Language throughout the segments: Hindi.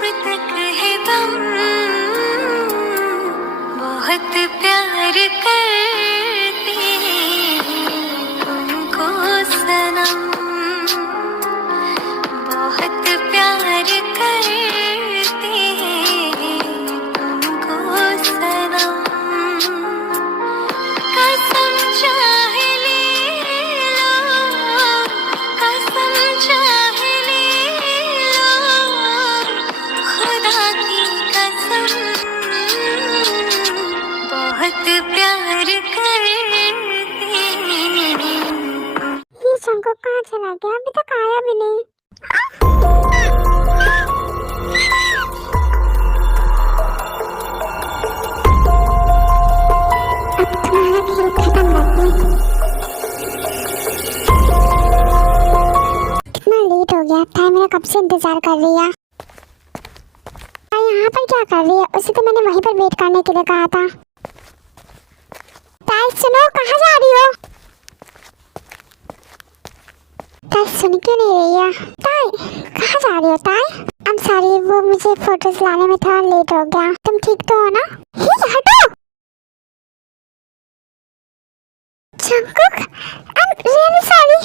तक है दम, बहुत प्यार करते तुमको सनम, बहुत प्यार करते तुमको सनम। कसम चाहे ले लो, कसम चाहे ले लो, खुदा की कसम, बहुत प्यार करते। ये शंकर कहाँ चला गया? अभी तक आया भी नहीं। अब तुम्हारा खेल खत्म लगी। कितना लेट हो गया था, मेरा कब से इंतजार कर रही है। यहाँ पर क्या कर रही है? उसे तो मैंने वहीं पर वेट करने के लिए कहा था। ताई सुनो, कहाँ जा रही हो? ताई सुन क्यों नहीं रही है? ताई कहाँ जा रही हो? ताई आई एम सॉरी, वो मुझे फोटोज लाने में थोड़ा लेट हो गया। तुम ठीक तो हो ना? ही हटो। Jungkook I am really sorry.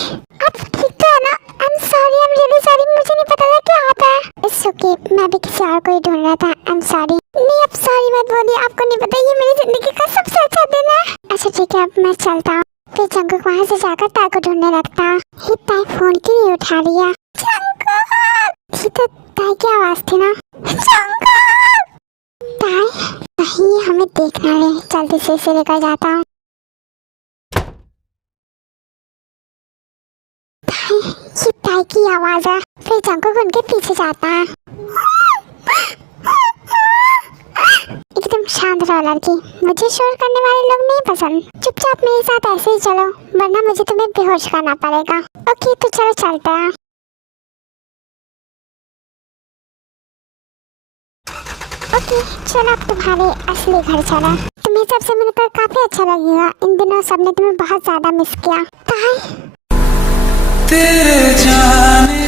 आप ठीक तो हो ना? I am sorry, I am really sorry, मुझे नहीं पता था क्या होता है। इट्स ओके, मैं भी किसी और को ही ढूंढ रहा था। I am sorry. नहीं अब सॉरी मत बोलिए, आपको नहीं पता ये मेरी जिंदगी का सबसे अच्छा दिन है। अच्छा ठीक है, अब मैं चलता हूँ। फिर जंगकुक वहाँ से जाकर ताई को ढूंढने लगता। ये ताई फोन क्यों नहीं उठा रही है? जंगकुक, ये तो ताई की आवाज थी ना। जंगकुक, ताई कहीं हमें देख ना ले, जल्दी से इसे लेकर जाता हूँ। ताई, ये ताई की आवाज है। फिर जंगकुक उनके पीछे जाता है। एकदम शांत रहो लड़की, मुझे शोर करने वाले लोग नहीं पसंद। चुपचाप मेरे साथ ऐसे ही चलो, वरना मुझे तुम्हें बेहोश करना पड़ेगा। ओके तो चलो चलते हैं। ओके चलो, अब तुम्हारे असली घर चला। तुम्हें सबसे मिलकर काफी अच्छा लगेगा। इन दिनों सबने तुम्हें बहुत ज्यादा मिस किया। ताई तेरे जाने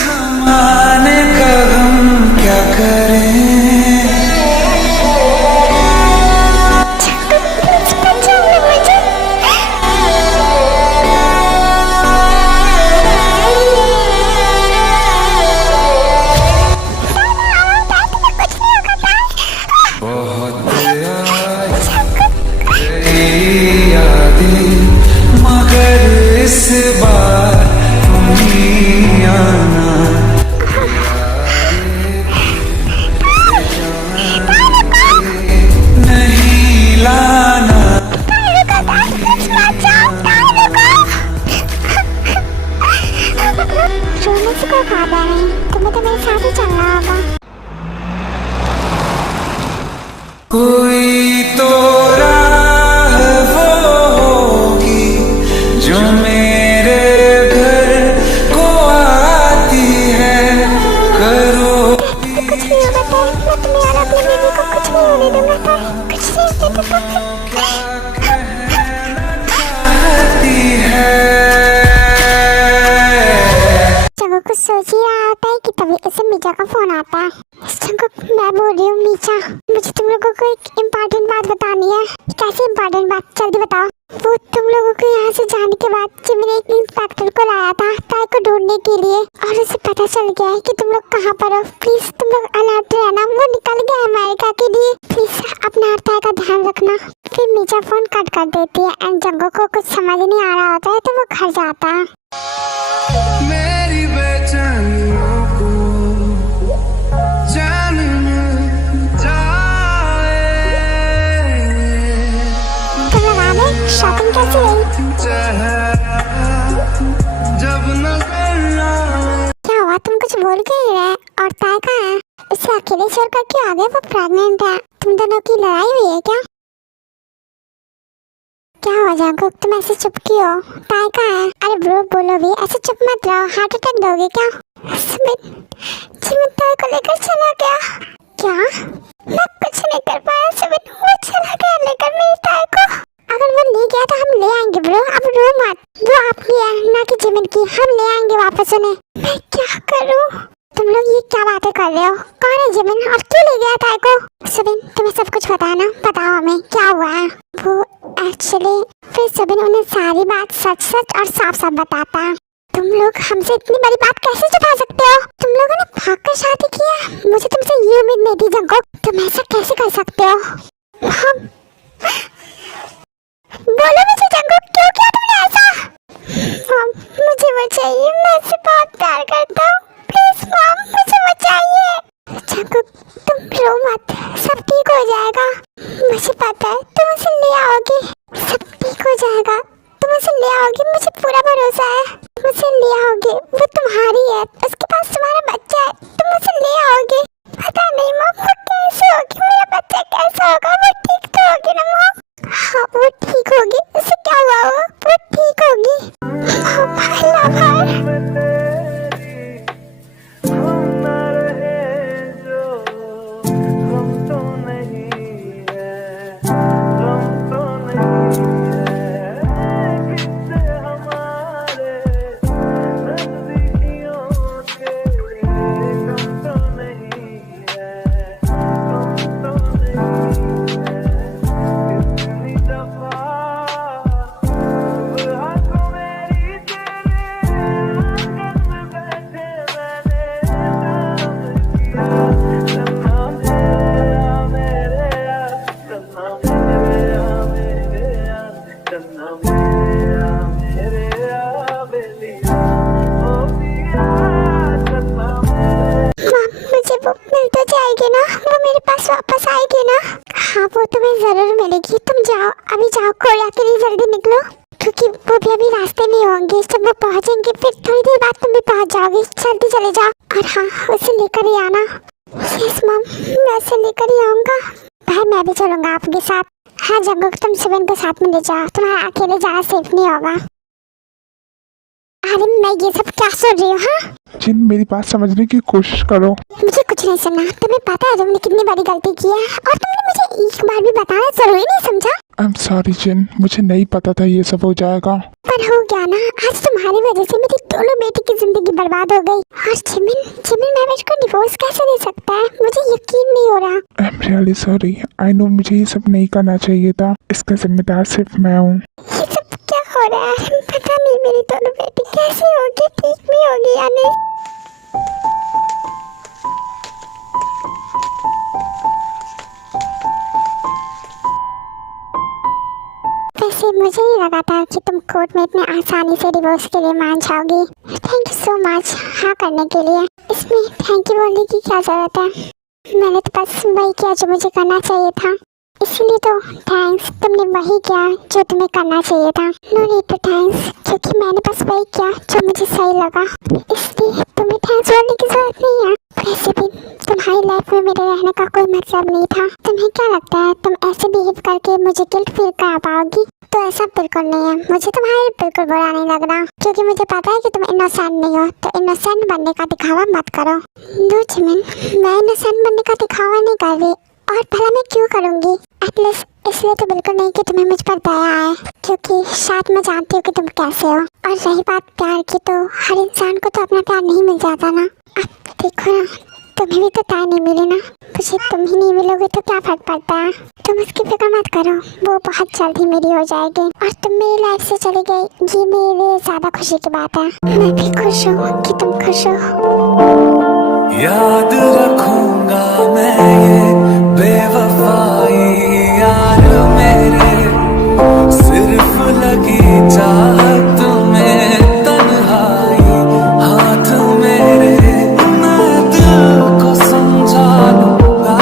ज़माने का हम क्या करें। बहुत यादें, मगर इस बार तुम ही आना। नहीं लाना। सोने से कोई फायदा नहीं, तुम्हें तो मेरे साथ ही चलना होगा। कोई तो राह वो होगी जो मेरे घर को आती है। करो कुछ नहीं होगा ताई, मैं तुम्हें और अपनी बीवी को कुछ नहीं होने दूंगा ताई, कुछ नहीं होगा। जंगकुक कुछ सोच ही रहा होता है कि तभी इसे मीचा का फोन आता है। जंगकुक, मैं बोल रही हूँ मीचा, मुझे तुम लोगों को एक इम्पोर्टेंट बात बतानी है। कैसी इम्पोर्टेंट बात, जल्दी बताओ। वो तुम लोगों को यहाँ से जाने के बाद जिमी ने एक इंस्पेक्टर को लाया था ताई को ढूंढने के लिए, और उसे पता चल गया है कि तुम लोग कहाँ पर हो। प्लीज तुम लोग अलर्ट रहना, वो निकल गया अमेरिका के लिए। प्लीज अपना और ताई का ध्यान रखना। फिर मीचा फोन कट कर देती है एंड जंगकुक को कुछ समझ नहीं आ रहा होता है तो वो घर जाता है। मेरी बेचैनियों को जान मिल जाए। तुम लोग आ गए? शॉपिंग कैसी रही? जब नजर आए। क्या हुआ, तुम कुछ बोल के ही रहे? और ताई कहाँ है? उसे अकेले छोड़कर क्यों आ गए? वो प्रेग्नेंट है। तुम दोनों की लड़ाई हुई है क्या? क्या हुआ जंगकुक, तुम ऐसे चुप क्यों हो? ताई कहाँ है? अरे ब्रो बोलो भी, ऐसे चुप मत रहो, हार्ट अटैक दोगे क्या? जिमिन ताई को लेकर चला गया। क्या? मैं कुछ नहीं कर पाया जिमिन, वो चला गया लेकर मेरी ताई को। अगर वो ले गया तो हम ले आएंगे ब्रो, अब रो मत। वो आपकी है ना कि जिमिन की, हम ले आएंगे वापस उन्हें। मैं क्या करूं? तुम लोग ये क्या बातें कर रहे हो? कौन है जिमिन और क्यों ले गया ताई को? सुबिन तुम्हें सब कुछ पता है ना? बताओ हमें क्या हुआ है? वो एक्चुअली फिर सुबिन उन्हें सारी बात सच सच और साफ साफ बताता है। तुम लोग हमसे इतनी बड़ी बात कैसे छुपा सकते हो? तुम लोगों ने भागकर शादी किया, मुझे तुमसे ये उम्मीद नहीं थी जंगकुक। तुम ऐसा कैसे कर सकते हो? हम बोलो मुझे जंगकुक, क्यों किया तुमने ऐसा? मॉम मुझे वो चाहिए, मैं इससे बहुत प्यार करता हूँ। प्लीज मॉम मुझे वो चाहिए। जंगकुक तुम रो मत, सब ठीक हो जाएगा। मुझे पता है तुम उसे ले आओगे, सब ठीक हो जाएगा। तुम उसे ले आओगे, मुझे पूरा भरोसा है। तुम उसे ले आओगे, वो तुम्हारी है, उसके पास तुम्हारा बच्चा है, तुम उसे ले आओगे। पता नहीं मॉम वो कैसे होगी, मेरा बच्चा कैसा होगा? वो ठीक तो होगी ना मॉम? हाँ वो ठीक होगी, उसे क्या हुआ हो? वो ठीक होगी। I love her. वापस आएगी ना? हाँ वो तुम्हें जरूर मिलेगी। तुम जाओ, अभी जाओ कोरिया के लिए जल्दी निकलो, क्योंकि वो भी अभी रास्ते में होंगे। जब वो पहुंचेंगे फिर थोड़ी देर बाद तुम भी पहुंच जाओगे। जल्दी चले जाओ। और हाँ उसे लेकर ही आना। यस मॉम मैं उसे लेकर ही आऊंगा। भाई मैं भी चलूंगा आपके साथ। हाँ जंगकुक तुम सुबिन को साथ में ले जाओ, तुम्हारा अकेले जाना सेफ नहीं होगा। अरे मैं ये सब क्या सुन रही हूँ? हाँ जिन मेरी बात समझने की कोशिश करो। मुझे कुछ नहीं सुनना। तुम्हें पता है तुमने कितनी बड़ी गलती की है, और तुमने मुझे एक बार भी बताना जरूरी नहीं समझा? आई एम सॉरी जिन, मुझे नहीं पता था ये सब हो जाएगा। पर हो गया ना। आज तुम्हारी वजह से मेरी दोनों बेटी की जिंदगी बर्बाद हो गई। और जिमिन मैरिज को डिवोर्स कैसे दे सकता है? मुझे यकीन नहीं हो रहा। I am really sorry. I know मुझे ये सब नहीं करना चाहिए था। इसका जिम्मेदार सिर्फ मैं हूँ। ये सब क्या हो रहा है? पता नहीं मेरी दोनों बेटी कैसे होगी, ठीक भी होगी या नहीं। वैसे मुझे नहीं लगा था कि तुम कोर्ट में इतने आसानी से डिवोर्स के लिए मान जाओगी। थैंक यू सो मच हाँ करने के लिए। इसमें थैंक यू बोलने की क्या जरूरत है? मैंने तो बस वही किया जो मुझे करना चाहिए था, इसीलिए तो थैंक्स। तुमने वही किया जो तुम्हें करना चाहिए था। नो नीड टू थैंक्स, क्योंकि मैंने बस वही किया जो मुझे सही लगा, इसलिए तुम्हें थैंक्स बोलने की जरूरत नहीं है। वैसे भी तुम्हारी लाइफ में मेरे रहने का कोई मतलब नहीं था। तुम्हें क्या लगता है तुम ऐसे बिहेव करके मुझे गिल्ट फील करा पाओगी? तो ऐसा बिल्कुल नहीं है। मुझे तुम्हारे बिल्कुल बुरा नहीं लग रहा, क्योंकि मुझे पता है कि तुम इनोसेंट नहीं हो। तो इनोसेंट बनने का दिखावा मत करो। नो जिमिन मैं इनोसेंट बनने का दिखावा नहीं कर रही, और भला मैं क्यों करूँगी? एटलीस्ट इसलिए तो बिल्कुल नहीं कि तुम्हें मुझ पर दया आए, क्योंकि शायद मैं जानती हूँ कि तुम कैसे हो। और रही बात प्यार की, तो हर इंसान को तो अपना प्यार नहीं मिल जाता ना। अब देखो ना, तुम्हें भी तो टाइम नहीं मिली ना। मुझे तुम ही नहीं मिलोगे तो क्या फर्क पड़ता है? तुम उसकी फिक्र मत करो, वो बहुत जल्द ही मेरी हो जाएगी। और तुम मेरी लाइफ से चली गई, ये मेरे लिए ज्यादा खुशी की बात है। मैं भी खुश हूँ कि तुम खुश हो। याद रखूंगा मैं ये बेवफाई यार मेरे, सिर्फ लगी चाहत में तन्हाई हाथ मेरे। मैं दिल को समझा लूंगा,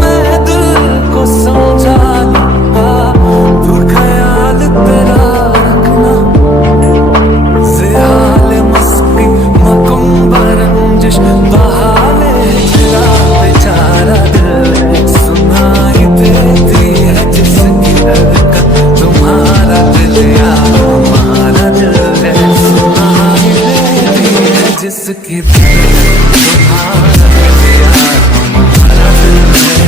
मैं दिल को समझा लूंगा, तू ख्याल तेरा रखना। ज़िहाल मस्ती मकुम्बरम जिश बहाले तेरा बेचारा दिल सुनाई देती है जिसकी धड़कन तुम्हारा दिल या हमारा दिल है। सुनाई देती है जिसकी धड़कन तुम्हारा दिल या हमारा दिल है।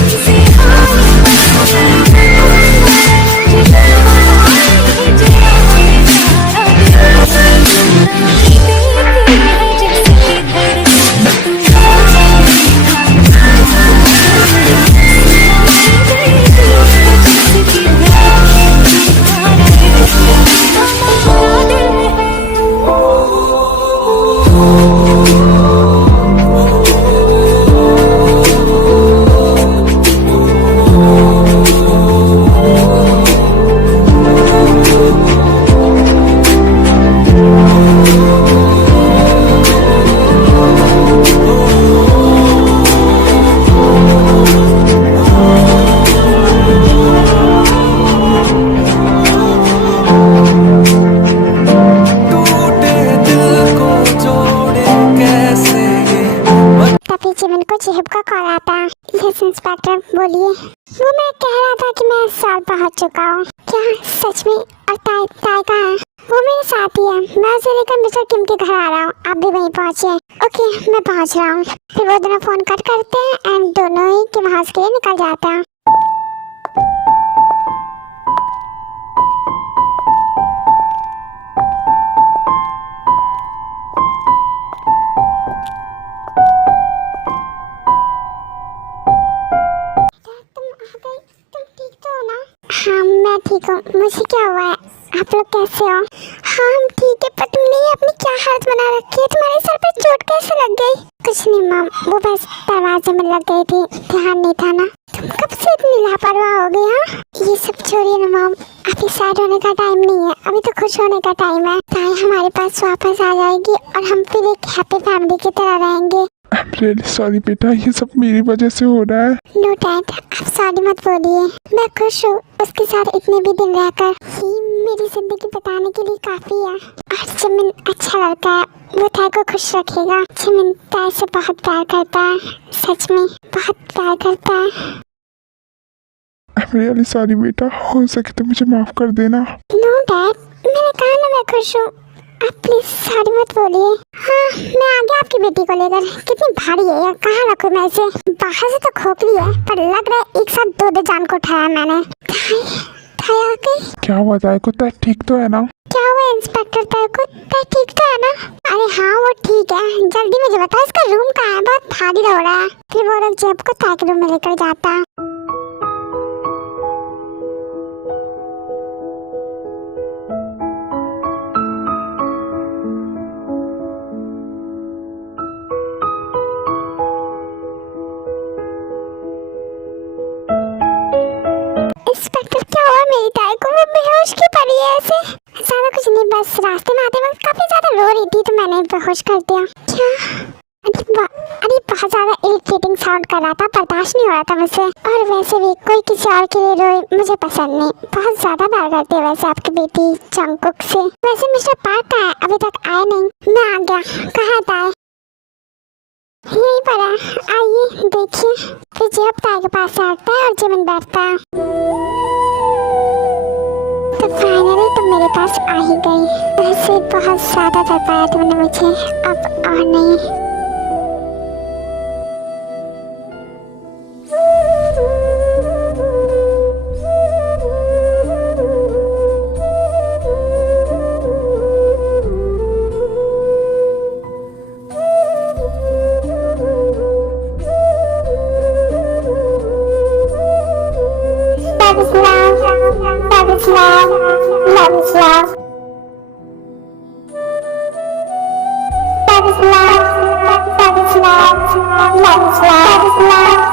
जेब का कॉल आता। यस इंस्पेक्टर बोलिए। वो मैं कह रहा था कि मैं साल पहुंच चुका हूँ। क्या सच में? और ताई कहाँ है? वो मेरे साथ ही है। मैं उसे लेकर मिस्टर किम के घर आ रहा हूँ, आप भी वहीं पहुँचे। ओके मैं पहुँच रहा हूँ। फिर वो दोनों फोन कट करते हैं एंड दोनों ही किम हाउस के लिए निकल जाते हैं। तुम ठीक तो हो ना? हाँ मैं ठीक हूँ। मुझे क्या हुआ है? आप लोग कैसे हो? हाँ हम ठीक है, पर तुमने ये अपनी क्या हालत बना रखी है? तुम्हारे सर पे चोट कैसे लग गई? कुछ नहीं मैम, वो बस दरवाजे में लग गई थी, ध्यान नहीं था ना। तुम कब से इतनी लापरवाह हो गई? हाँ ये सब छोड़िए ना मैम, अभी सैड होने का टाइम नहीं है, अभी तो खुश होने का टाइम है। ताई हमारे पास वापस आ जाएगी और हम फिर एक हैप्पी फैमिली की तरह रहेंगे। I'm really sorry बेटा, ये सब मेरी वजह से हो रहा है। नो डैड, आप सॉरी मत बोलिए। मैं खुश हूँ उसके साथ इतने भी दिन रहकर। ही मेरी जिंदगी बताने के लिए काफी है। और जिमिन अच्छा लड़का है, वो ताई को खुश रखेगा। जिमिन ताई से बहुत प्यार करता है, सच में बहुत प्यार करता है। I'm really sorry बेटा, हो सके तो मुझे माफ कर देना। नो डैड, मैंने कहा ना मैं खुश हूँ, आप प्लीज सॉरी मत बोलिए। हाँ मैं आ गया आपकी बेटी को लेकर। कितनी भारी है यार, कहाँ रखूँ मैं इसे? बाहर से तो खोखली है, पर लग रहा है एक साथ दो जान को उठाया मैंने। ताई आ गई। क्या हुआ ताई को? ताई ठीक तो है ना? क्या हुआ इंस्पेक्टर? ताई को ताई ठीक तो है ना? अरे हाँ वो ठीक है। जल्दी मुझे बताओ इसका रूम कहाँ है? बहुत भारी हो रहा है। फिर वो लोग जेब को ताई के रूम में लेकर जाता है। इंस्पेक्टर क्या हुआ मेरी ताई को? वो बेहोश क्यों पड़ी है ऐसे? ज्यादा कुछ नहीं, बस रास्ते में आते वक्त काफी ज्यादा रो रही थी तो मैंने बेहोश कर दिया। क्या? अरे बहुत ज्यादा इरिटेटिंग साउंड कर रहा था, बर्दाश्त नहीं हो रहा था मुझसे। और वैसे भी कोई किसी और के लिए रोए मुझे पसंद नहीं। बहुत ज्यादा प्यार करती है वैसे आपकी बेटी जंगकुक से। वैसे मिस्टर पार्क है, अभी तक आए नहीं। मैं आ गया। कहाँ ताई? यहीं पर है, आइए देखिए। फिर जेब ताई के पास से हटता है और जिमिन बैठता है। तो फाइनली तुम मेरे पास आ ही गई। वैसे बहुत ज्यादा तड़पाया तुमने मुझे, अब और नहीं। Love is love, love is love, love is love. Love is love, love is love, love is love, love is love.